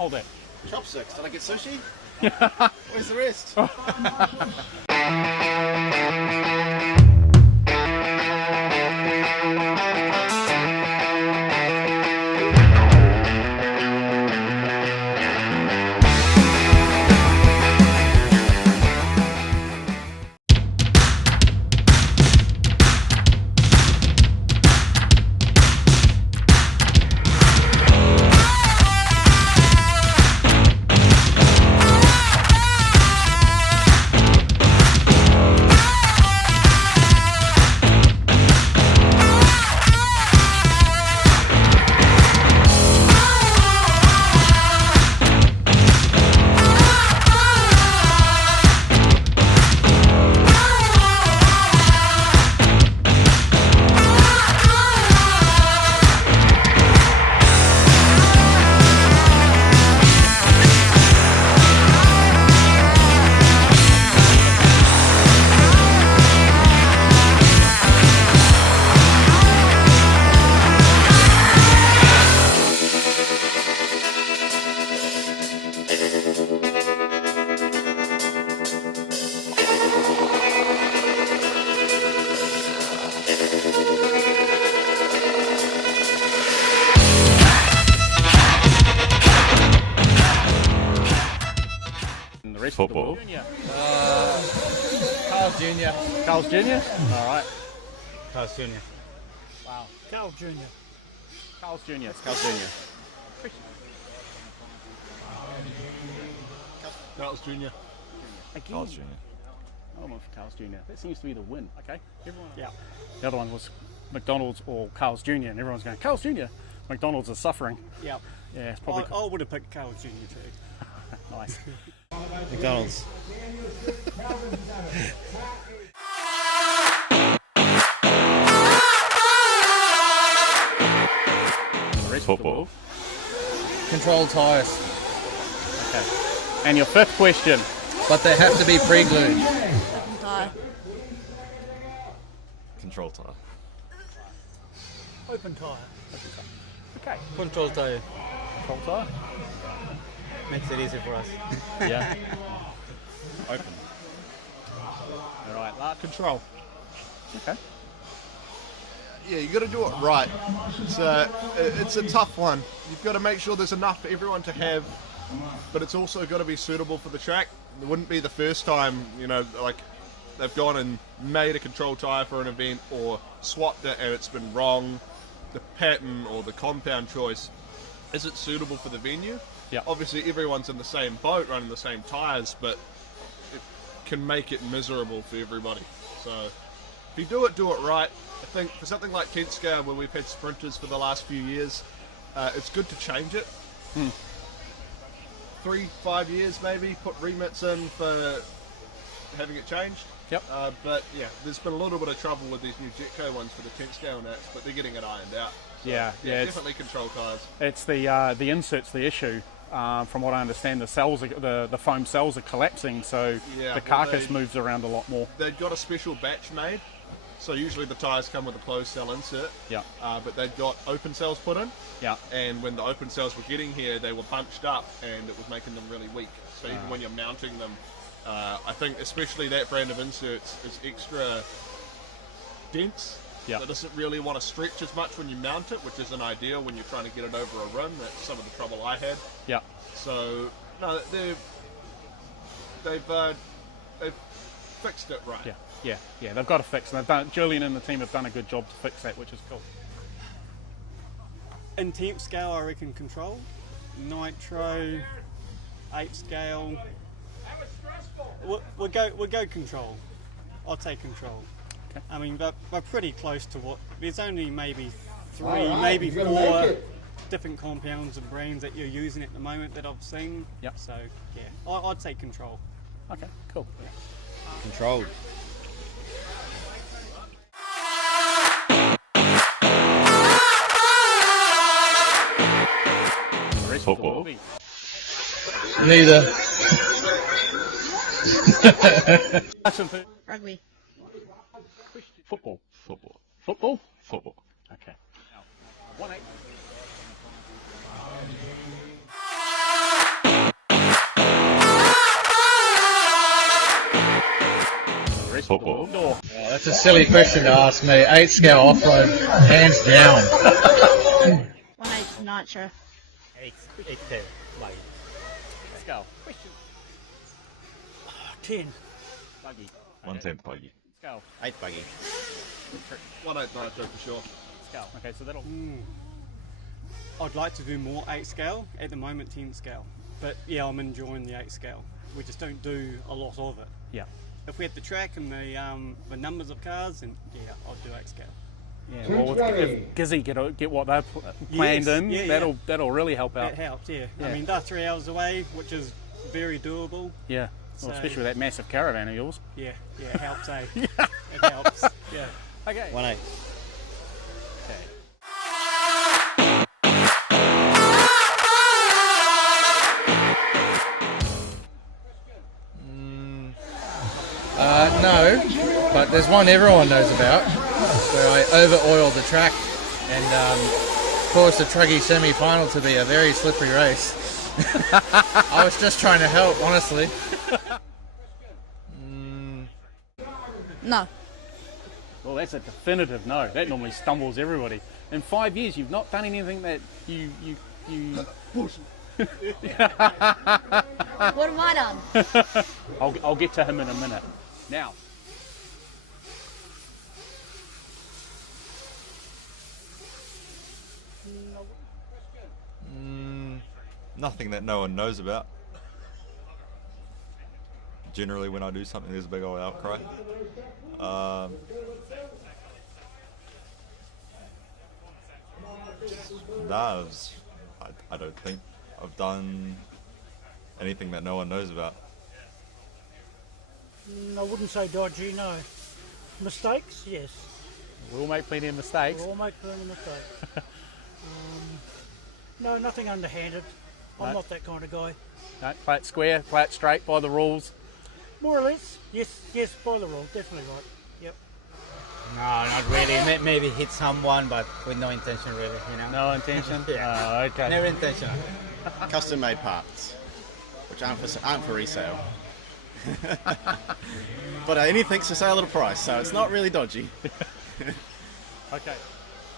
Hold that. Chopsticks. Did I get sushi? Where's the rest? Football. Carl's Jr. Carl's Jr.? Alright. Carl's Jr. Wow. Carl Jr. Carl's Jr. Carl's Jr. Carl's Jr. Again. Carl's Jr. I went for Carl's Jr. That seems to be the win. Okay. Everyone. Yeah. The other one was McDonald's or Carl's Jr. and everyone's going, Carl's Jr. McDonald's is suffering. Yeah. Yeah, it's probably. I would have picked Carl Jr. too. Nice. McDonald's. Football. Control tyres. Okay. And your fifth question. But they have to be pre-glued. Control tire. Open tyre. Okay. Control tyre. Control tire. Makes it easier for us. Yeah. Open. Alright, last control. Okay. Yeah, you got to do it right. It's a tough one. You've got to make sure there's enough for everyone to have, but it's also got to be suitable for the track. It wouldn't be the first time, like they've gone and made a control tyre for an event or swapped it and it's been wrong. The pattern or the compound choice, is it suitable for the venue? Yeah. Obviously, everyone's in the same boat, running the same tyres, but it can make it miserable for everybody. So, if you do it right. I think for something like Kent Scale, where we've had sprinters for the last few years, it's good to change it. 3-5 years maybe, put remits in for having it changed. Yep. But yeah, there's been a little bit of trouble with these new Jetco ones for the Kent Scale nats, but they're getting it ironed out. So, Yeah, definitely control tyres. It's the insert's the issue. From what I understand, the cells, the foam cells are collapsing, so the carcass moves around a lot more. They've got a special batch made. So usually the tyres come with a closed cell insert, Yeah. But they'd got open cells put in, Yeah. and when the open cells were getting here, they were bunched up, and it was making them really weak. So even when you're mounting them, I think especially that brand of inserts is extra dense. Yeah. So it doesn't really want to stretch as much when you mount it, which isn't ideal when you're trying to get it over a rim. That's some of the trouble I had. Yeah. So no, they've fixed it right. Yeah. They've got to fix, and they've done. Julian and the team have done a good job to fix that, which is cool. Intent scale, I reckon control. Nitro, 8 scale. We'll go control. I'll take control. Okay. I mean, we're pretty close to what. There's only maybe 3, maybe 4 different compounds and brands that you're using at the moment that I've seen. Yep. So yeah, I'd take control. Okay, cool. Controlled. Football. Neither. Rugby. Football. Football. Okay. 1-8. football? Or That's a silly question to ask me. 8 scale off-road, hands down. 1/8 nitro. 8 10, like. scale. Question. 10. Buggy. 1/10 buggy. Scale. 8 buggy. 1/8 nitro for sure. Scale. Okay, so that'll. I'd like to do more 8 scale. At the moment, 10 scale. But yeah, I'm enjoying the 8 scale. We just don't do a lot of it. Yeah. If we had the track and the numbers of cars, then yeah, I'd do 8 scale. Yeah. Well, if Gizzy get what they've planned Yes, in, yeah, that'll really help out. That helps, yeah. Yeah. I mean, they're 3 hours away, which is very doable. Yeah. So, Well, especially with that massive caravan of yours. Yeah, it helps, eh? It helps, yeah. Okay. 1/8. Okay. No, but there's one everyone knows about, where I over-oiled the track and caused the Truggy semi-final to be a very slippery race. I was just trying to help, honestly. No. Well, that's a definitive no. That normally stumbles everybody. In 5 years, you've not done anything that you. What have I done? I'll get to him in a minute. Now. Nothing that no one knows about. Generally, when I do something, there's a big old outcry. I don't think I've done anything that no one knows about. I wouldn't say dodgy, no. Mistakes, yes. We'll make plenty of mistakes. We'll make plenty of mistakes. No, nothing underhanded. I'm No. not that kind of guy. No, play it square, play it straight, by the rules. More or less, yes, by the rule, definitely right. Yep. No, not really. Maybe hit someone, but with no intention, really, you know? No intention? Yeah. Oh, okay. Never intentional. Custom made parts, which aren't for resale. But anything's for sale at a price, so it's not really dodgy. Okay.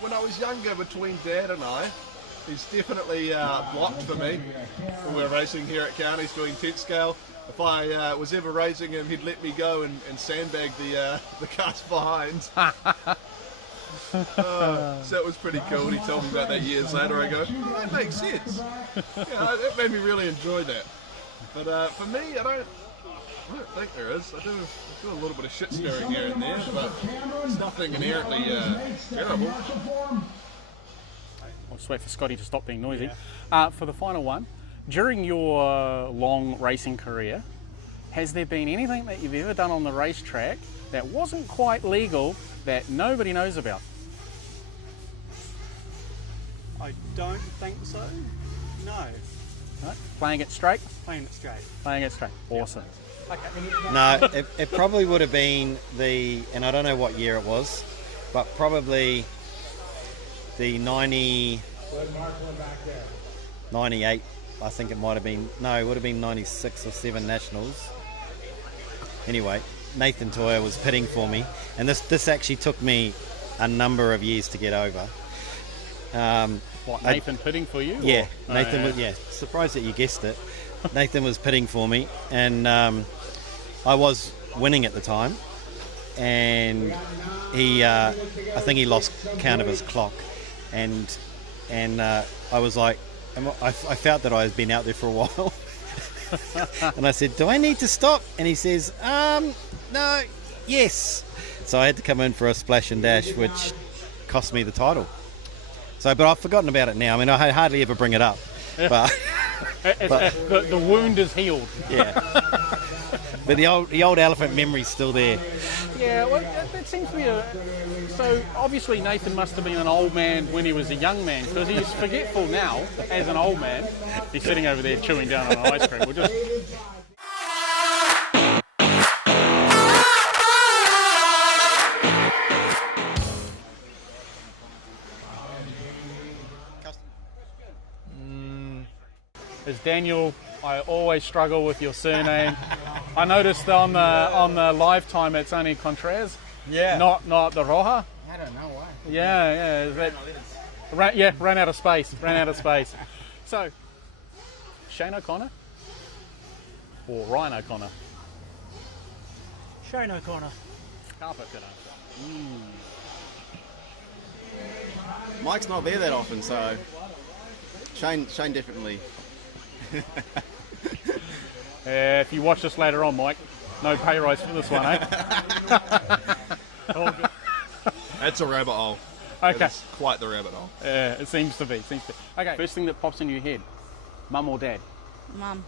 When I was younger, between Dad and I, he's definitely blocked for me when we were racing here at Counties doing 10 scale. If I was ever racing him, he'd let me go and sandbag the cars behind. So it was pretty cool. He told me about that years later. I go, that makes sense. Yeah, that made me really enjoy that. But for me, I don't think there is. I do a little bit of shit stirring here and there, but it's nothing inherently terrible. I'll just wait for Scotty to stop being noisy. For the final one, during your long racing career, has there been anything that you've ever done on the racetrack that wasn't quite legal that nobody knows about? I don't think so. No. No? Playing it straight? Playing it straight. Playing it straight. Awesome. No, it probably would have been and I don't know what year it was, but probably the 98, I think it might have been. No, it would have been 96 or 7 Nationals. Anyway, Nathan Toyer was pitting for me, and this actually took me a number of years to get over. What, Nathan pitting for you? Yeah, or? Nathan was, surprised that you guessed it. Nathan was pitting for me, and I was winning at the time, and I think he lost count of his clock, and I was like, I felt that I had been out there for a while, and I said, do I need to stop? And he says, no, yes. So I had to come in for a splash and dash, which cost me the title. So, but I've forgotten about it now. I mean, I hardly ever bring it up, but the wound is healed. Yeah. But the old elephant memory's still there. Yeah, well, that seems to be so obviously Nathan must have been an old man when he was a young man, because he's forgetful now as an old man. He's sitting over there chewing down on an ice cream. We'll just... Is Daniel, I always struggle with your surname. I noticed on the live time it's only Contreras, Yeah. not the Roja. I don't know why. Yeah. Ran out of space. So, Shane O'Connor or Ryan O'Connor? Shane O'Connor. Carpet good answer. Mike's not there that often, so Shane definitely. If you watch this later on, Mike, no pay rise for this one, eh? All good. That's a rabbit hole. Okay. It's quite the rabbit hole. Yeah, it seems to be. Okay, first thing that pops in your head, mum or dad? Mum.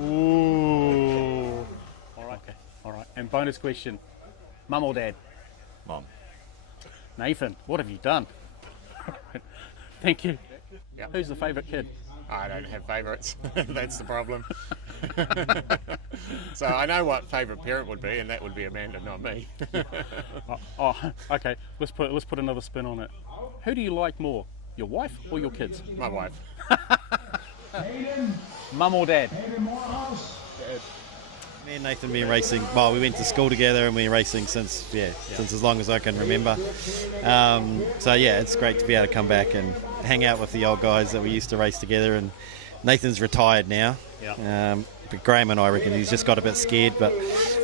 Ooh. All right. Okay. All right. And bonus question, mum or dad? Mom. Nathan, what have you done? Thank you. Who's the favourite kid? I don't have favourites. That's the problem. So I know what favourite parent would be, and that would be Amanda, not me. Okay. Let's put another spin on it. Who do you like more, your wife or your kids? My wife. Mum or dad? Me and Nathan have been racing. Well, we went to school together and we've been racing since as long as I can remember. So yeah, it's great to be able to come back and hang out with the old guys that we used to race together. And Nathan's retired now. Yeah. But Graham and I reckon he's just got a bit scared, but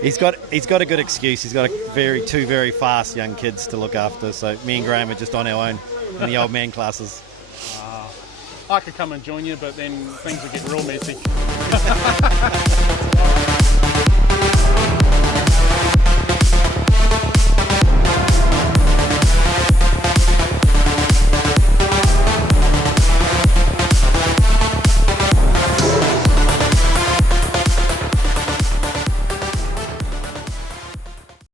he's got a good excuse. He's got two very fast young kids to look after. So me and Graham are just on our own in the old man classes. I could come and join you, but then things would get real messy.